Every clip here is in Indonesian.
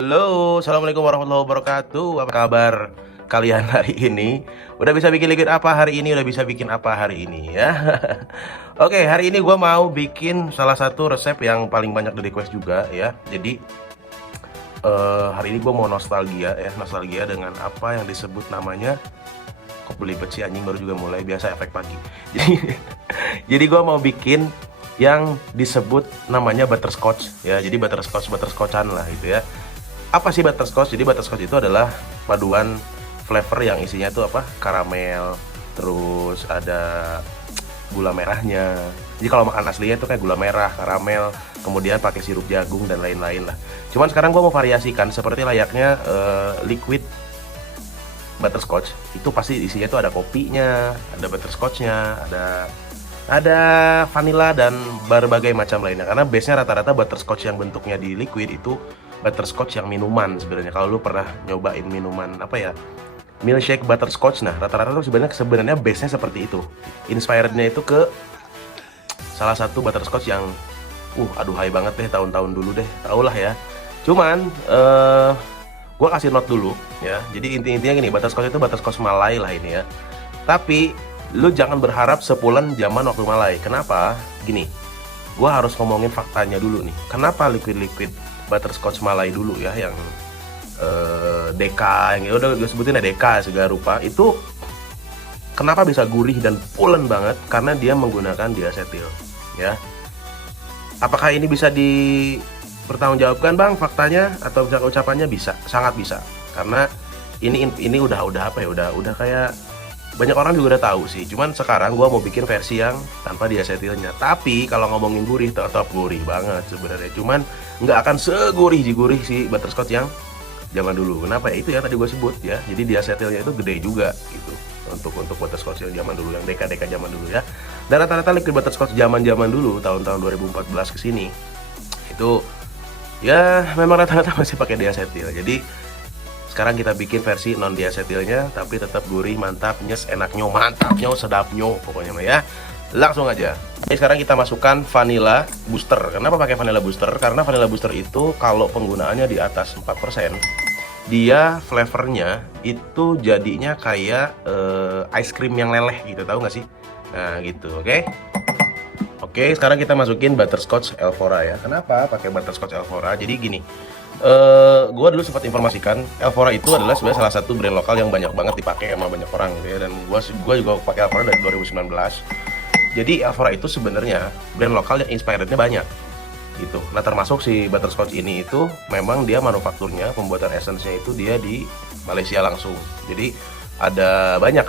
Halo, assalamualaikum warahmatullahi wabarakatuh. Apa kabar kalian hari ini? Udah bisa bikin liquid apa hari ini? Udah bisa bikin apa hari ini ya? Oke, hari ini gue mau bikin salah satu resep yang paling banyak di request juga ya. Jadi hari ini gue mau nostalgia ya, nostalgia dengan apa yang disebut namanya. Kok belibet sih anjing, baru juga mulai, biasa efek pagi. Jadi gue mau bikin yang disebut namanya butterscotch ya. Jadi butterscotchan lah gitu ya. Apa sih butterscotch? Jadi butterscotch itu adalah paduan flavor yang isinya tuh apa? Karamel, terus ada gula merahnya. Jadi kalau makan aslinya itu kayak gula merah, karamel, kemudian pakai sirup jagung dan lain-lain lah. Cuman sekarang gue mau variasikan seperti layaknya liquid butterscotch. Itu pasti isinya tuh ada kopinya, ada butterscotchnya, ada vanilla dan berbagai macam lainnya. Karena base-nya rata-rata butterscotch yang bentuknya di liquid itu butterscotch yang minuman sebenarnya. Kalau lu pernah nyobain minuman apa ya, milkshake butterscotch, nah rata-rata tuh sebenarnya base-nya seperti itu. Inspirednya itu ke salah satu butterscotch yang aduhai banget deh, tahun-tahun dulu deh, tau lah ya. Cuman gua kasih note dulu ya. Jadi intinya gini, butterscotch itu butterscotch Malai lah ini ya. Tapi lu jangan berharap sepulen zaman waktu Malai. Kenapa? Gini, gua harus ngomongin faktanya dulu nih. Kenapa liquid butterscotch Malai dulu ya, yang Deka, yang udah gue sebutin ya, Deka segala rupa itu kenapa bisa gurih dan pulen banget? Karena dia menggunakan diasetil ya. Apakah ini bisa dipertanggungjawabkan bang faktanya atau bisa ucapannya? Bisa, sangat bisa. Karena ini udah apa ya, udah kayak banyak orang juga udah tahu sih. Cuman sekarang gua mau bikin versi yang tanpa diasetilnya. Tapi kalau ngomongin gurih, tetap gurih banget sebenarnya. Cuman nggak akan segurih si butterscotch yang zaman dulu. Kenapa ya? Itu ya tadi gue sebut ya. Jadi diasetilnya itu gede juga gitu untuk butterscotch yang zaman dulu, yang deka zaman dulu ya. Dan rata-rata liquid butterscotch zaman dulu, tahun-tahun 2014 ke sini, itu ya memang rata-rata masih pakai diasetil. Jadi sekarang kita bikin versi non diasetilnya, tapi tetap gurih, mantap, nyes, enaknya, mantapnya, sedapnya, pokoknya mah ya. Langsung aja. Jadi sekarang kita masukkan vanilla booster. Kenapa pakai vanilla booster? Karena vanilla booster itu kalau penggunaannya di atas 4%, dia flavornya itu jadinya kayak ice cream yang leleh gitu, tahu nggak sih? Nah gitu, oke? Oke, sekarang kita masukin butterscotch Elvora ya. Kenapa pakai butterscotch Elvora? Jadi gini, gue dulu sempat informasikan Elvora itu adalah sebenarnya salah satu brand lokal yang banyak banget dipakai sama banyak orang gitu ya. Dan gue juga pakai Elvora dari 2019. Jadi Elvora itu sebenarnya brand lokal yang inspirednya banyak gitu. Nah termasuk si butterscotch ini itu memang dia manufakturnya, pembuatan essence-nya itu dia di Malaysia langsung. Jadi ada banyak,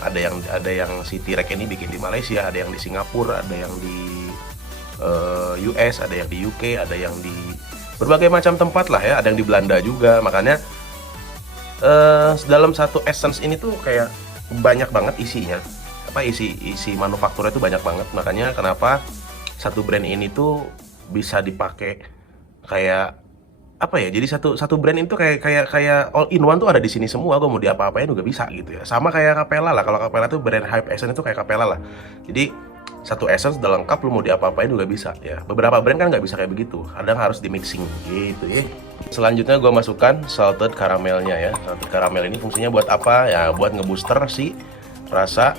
ada yang si T-Rex ini bikin di Malaysia, ada yang di Singapura, ada yang di US, ada yang di UK, ada yang di berbagai macam tempat lah ya, ada yang di Belanda juga. Makanya dalam satu essence ini tuh kayak banyak banget isinya, apa isi manufakturnya itu banyak banget. Makanya kenapa satu brand ini tuh bisa dipakai kayak apa ya, jadi satu brand itu kayak all in one tuh ada di sini semua. Gue mau diapa-apain juga bisa gitu ya. Sama kayak Capella lah, kalau Capella tuh brand Hype Essence itu kayak Capella lah. Jadi satu essence udah lengkap, lu mau diapa-apain juga bisa ya. Beberapa brand kan nggak bisa kayak begitu, kadang harus di mixing gitu ya. Selanjutnya gue masukkan salted caramelnya ya. Salted caramel ini fungsinya buat apa ya? Buat ngebooster si rasa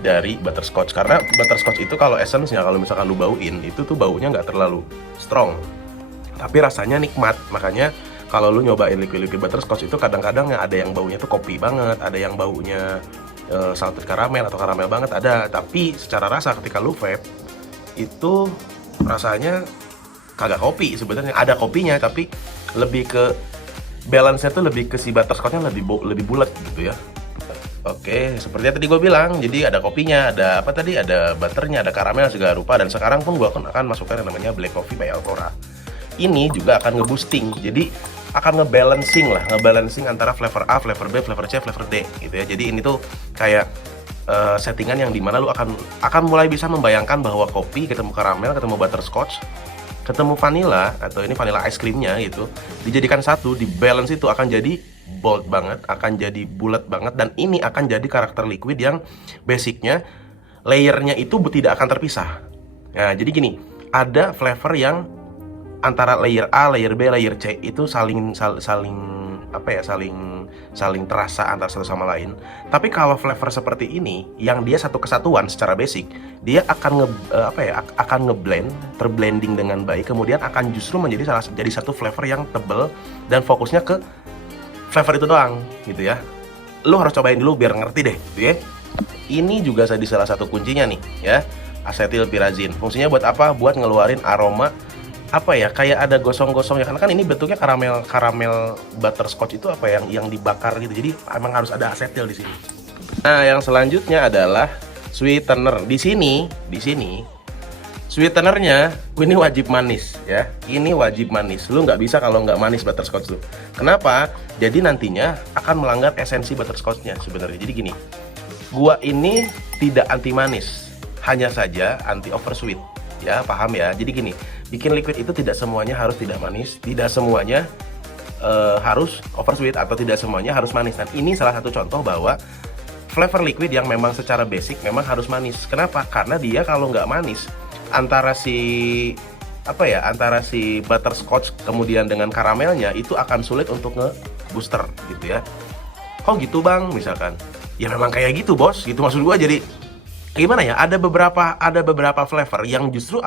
dari butterscotch. Karena butterscotch itu kalau essence-nya, kalau misalkan lu bauin, itu tuh baunya nggak terlalu strong, tapi rasanya nikmat. Makanya kalau lu nyobain liquid butterscotch itu kadang-kadang ada yang baunya tuh kopi banget, ada yang baunya salted caramel atau karamel banget ada. Tapi secara rasa ketika lu vape itu rasanya kagak kopi sebenarnya. Ada kopinya tapi lebih ke balance-nya tuh lebih ke si butterscotch-nya lebih bulat gitu ya. Oke, seperti yang tadi gue bilang, jadi ada kopinya, ada apa tadi, ada butternya, ada karamel segala rupa. Dan sekarang pun gue akan masukkan yang namanya black coffee by Elvora. Ini juga akan ngeboosting, jadi akan ngebalancing antara flavor A, flavor B, flavor C, flavor D gitu ya. Jadi ini tuh kayak settingan yang dimana lu akan mulai bisa membayangkan bahwa kopi ketemu karamel, ketemu butterscotch, ketemu vanilla atau ini vanilla ice creamnya gitu, dijadikan satu, di balance itu akan jadi bold banget, akan jadi bulat banget. Dan ini akan jadi karakter liquid yang basicnya layernya itu tidak akan terpisah. Nah jadi gini, ada flavor yang antara layer A, layer B, layer C itu saling apa ya, saling terasa antara satu sama lain. Tapi kalau flavor seperti ini yang dia satu kesatuan secara basic, dia akan akan ngeblend, terblending dengan baik, kemudian akan justru jadi satu flavor yang tebel dan fokusnya ke flavor itu doang gitu ya. Lu harus cobain dulu biar ngerti deh gitu ya. Ini juga jadi salah satu kuncinya nih ya, asetilpirazin. Fungsinya buat apa? Buat ngeluarin aroma apa ya, kayak ada gosong-gosongnya, karena kan ini bentuknya karamel butterscotch itu apa yang dibakar gitu. Jadi emang harus ada asetil di sini. Nah, yang selanjutnya adalah sweetener. Di sini sweetenernya ini wajib manis ya. Ini wajib manis. Lu nggak bisa kalau nggak manis butterscotch tuh. Kenapa? Jadi nantinya akan melanggar esensi butterscotchnya sebenarnya. Jadi gini, gua ini tidak anti manis, hanya saja anti oversweet. Ya, paham ya? Jadi gini, bikin liquid itu tidak semuanya harus tidak manis, tidak semuanya harus oversweet, atau tidak semuanya harus manis. Dan ini salah satu contoh bahwa flavor liquid yang memang secara basic memang harus manis. Kenapa? Karena dia kalau nggak manis, antara si butterscotch kemudian dengan karamelnya itu akan sulit untuk nge-booster gitu ya. Kok gitu bang? Misalkan, ya memang kayak gitu bos, gitu maksud gua. Jadi gimana ya, ada beberapa flavor yang justru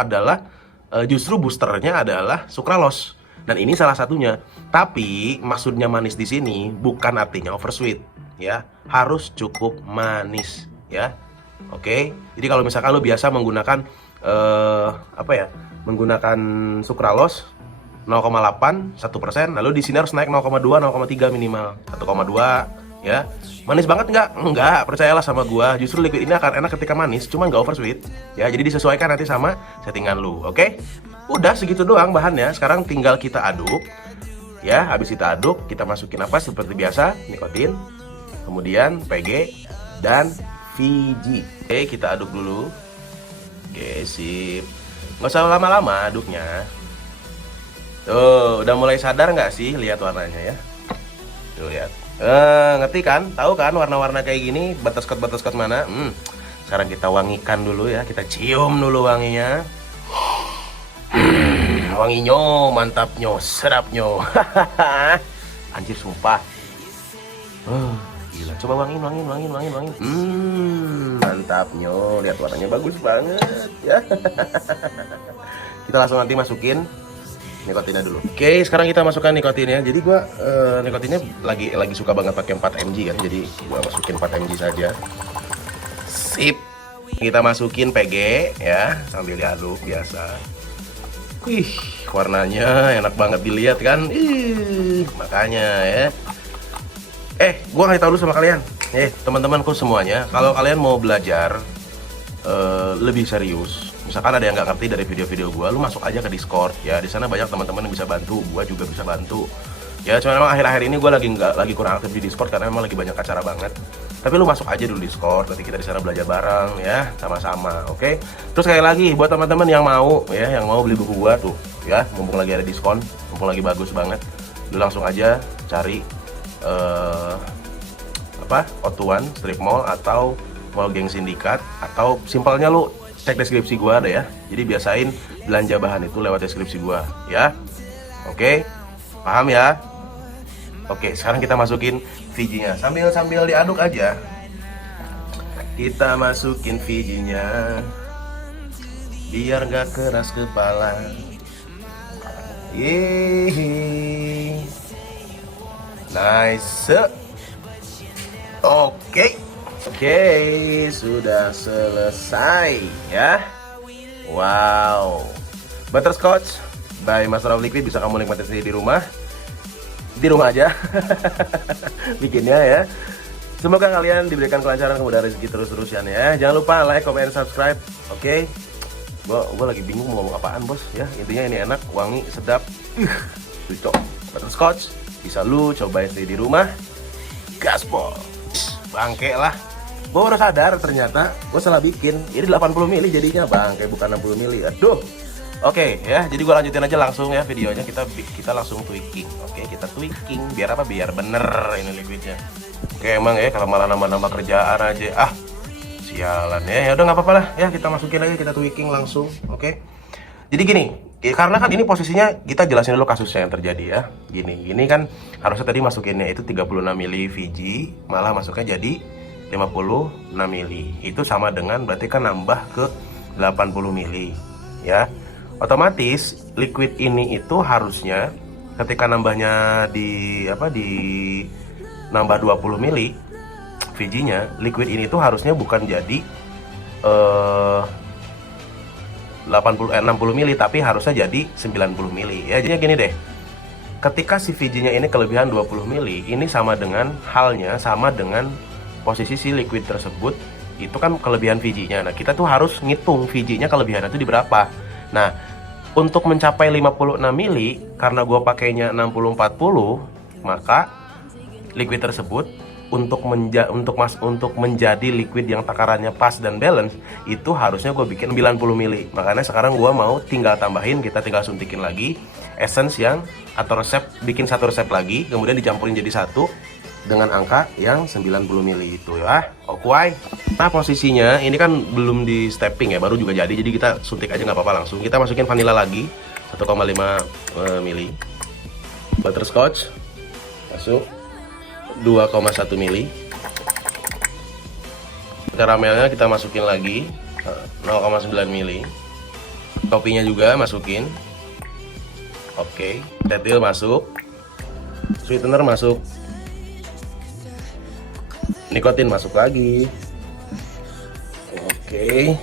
boosternya adalah sucralose, dan ini salah satunya. Tapi maksudnya manis di sini bukan artinya oversweet ya, harus cukup manis ya. Oke, jadi kalau misalkan lu biasa menggunakan menggunakan sucralose 0,8 1%, lalu di sini harus naik 0,2 0,3 minimal 1,2 ya. Manis banget nggak? Enggak, percayalah sama gua. Justru liquid ini akan enak ketika manis, cuma nggak oversweet ya. Jadi disesuaikan nanti sama settingan lu. Oke? Udah segitu doang bahannya. Sekarang tinggal kita aduk ya. Habis kita aduk, kita masukin apa seperti biasa, nikotin, kemudian PG dan VG. Oke, kita aduk dulu. Oke, sip. Nggak usah lama-lama aduknya. Tuh, udah mulai sadar nggak sih lihat warnanya ya? Tuh lihat. Ngerti kan? Tahu kan warna-warna kayak gini, butterscotch mana? Sekarang kita wangikan dulu ya, kita cium dulu wanginya. Wanginyo, mantapnyo, sedapnyo. Anjir sumpah. Gila, coba wangin. Mantapnyo, lihat warnanya bagus banget ya. Kita langsung nanti masukin nikotinnya dulu. Oke, sekarang kita masukkan nikotinnya. Jadi gua nikotinnya lagi suka banget pakai 4 mg kan. Jadi gua masukin 4 mg saja. Sip. Kita masukin PG ya, sambil diaduk biasa. Wih, warnanya enak banget dilihat kan? Makanya ya. Gua ngasih tahu dulu sama kalian. Teman-temanku semuanya, kalau kalian mau belajar lebih serius, misalkan ada yang nggak ngerti dari video-video gue, lu masuk aja ke Discord ya. Di sana banyak teman-teman yang bisa bantu, gue juga bisa bantu ya. Cuma memang akhir-akhir ini gue lagi kurang aktif di Discord karena memang lagi banyak acara banget. Tapi lu masuk aja dulu Discord, nanti kita di sana belajar bareng ya, sama-sama. Oke. Terus sekali lagi buat teman-teman yang mau beli buku gue tuh ya, mumpung lagi ada diskon, mumpung lagi bagus banget, lu langsung aja cari Otuan Strip Mall atau Mall Geng Sindikat, atau simpelnya lu cek deskripsi gua ada ya. Jadi biasain belanja bahan itu lewat deskripsi gua ya. Oke, paham ya? Oke, sekarang kita masukin VG-nya. Sambil diaduk aja. Kita masukin VG-nya biar gak keras kepala. Yeay. Nice. Oke, sudah selesai ya. Wow, butterscotch by Master of Liquid bisa kamu nikmati sendiri di rumah aja. Bikinnya ya. Semoga kalian diberikan kelancaran, kemudahan rezeki terus-terusan ya. Jangan lupa like, comment, subscribe. Oke. Gua lagi bingung mau ngomong apaan bos ya. Intinya ini enak, wangi, sedap. Cocok. Butterscotch bisa lu cobain sendiri di rumah. Gaspol. Bangke lah. Gue baru sadar ternyata gue salah bikin. Ini 80 mili jadinya bangke, bukan 60 mili. Aduh. Oke ya, jadi gue lanjutin aja langsung ya videonya. Kita langsung tweaking. Oke, kita tweaking biar apa? Biar bener ini liquidnya. Oke, emang ya kalau malah nambah-nambah kerjaan aja. Sialan ya. Ya udah nggak apa-apa lah ya, kita masukin aja, kita tweaking langsung. Oke. Jadi gini, Karena kan ini posisinya kita jelasin dulu kasusnya yang terjadi ya. Gini kan harusnya tadi masukinnya itu 36 mili Fiji, malah masuknya jadi 56 mili. Itu sama dengan berarti kan nambah ke 80 mili ya. Otomatis liquid ini itu harusnya ketika nambahnya di nambah 20 mili Fiji-nya, liquid ini tuh harusnya bukan jadi 60 mili, tapi harusnya jadi 90 mili ya. Jadi gini deh, ketika si Fiji-nya ini kelebihan 20 mili, ini sama dengan posisi si liquid tersebut itu kan kelebihan Fiji-nya. Nah, kita tuh harus ngitung Fiji-nya kelebihannya itu di berapa. Nah, untuk mencapai 56 mili, karena gue pakainya 60-40, maka liquid tersebut untuk menjadi liquid yang takarannya pas dan balance, itu harusnya gue bikin 90 mili. Makanya sekarang gue mau tinggal tambahin, kita tinggal suntikin lagi essence yang atau resep, bikin satu resep lagi, kemudian dicampurin jadi satu dengan angka yang 90 mili itu ya. Oke. Nah, posisinya ini kan belum di stepping ya, baru juga jadi kita suntik aja nggak apa-apa langsung. Kita masukin vanilla lagi 1,5 mili. Butterscotch masuk 2,1 mili. Karamelnya kita masukin lagi 0,9 mili. Kopinya juga masukin. Oke, tetil masuk. Sweetener masuk. Nikotin masuk lagi. Oke.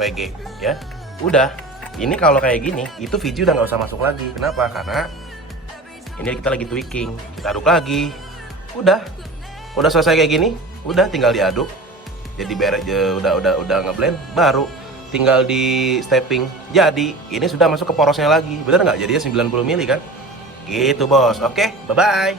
PG ya. Udah. Ini kalau kayak gini, itu Fiji udah nggak usah masuk lagi. Kenapa? Karena ini kita lagi tweaking, kita aduk lagi. Udah selesai kayak gini, udah tinggal diaduk. Jadi udah ngeblend, baru tinggal di stepping. Jadi ini sudah masuk ke porosnya lagi, bener nggak? Jadinya 90 mili kan? Gitu bos. Oke, bye bye.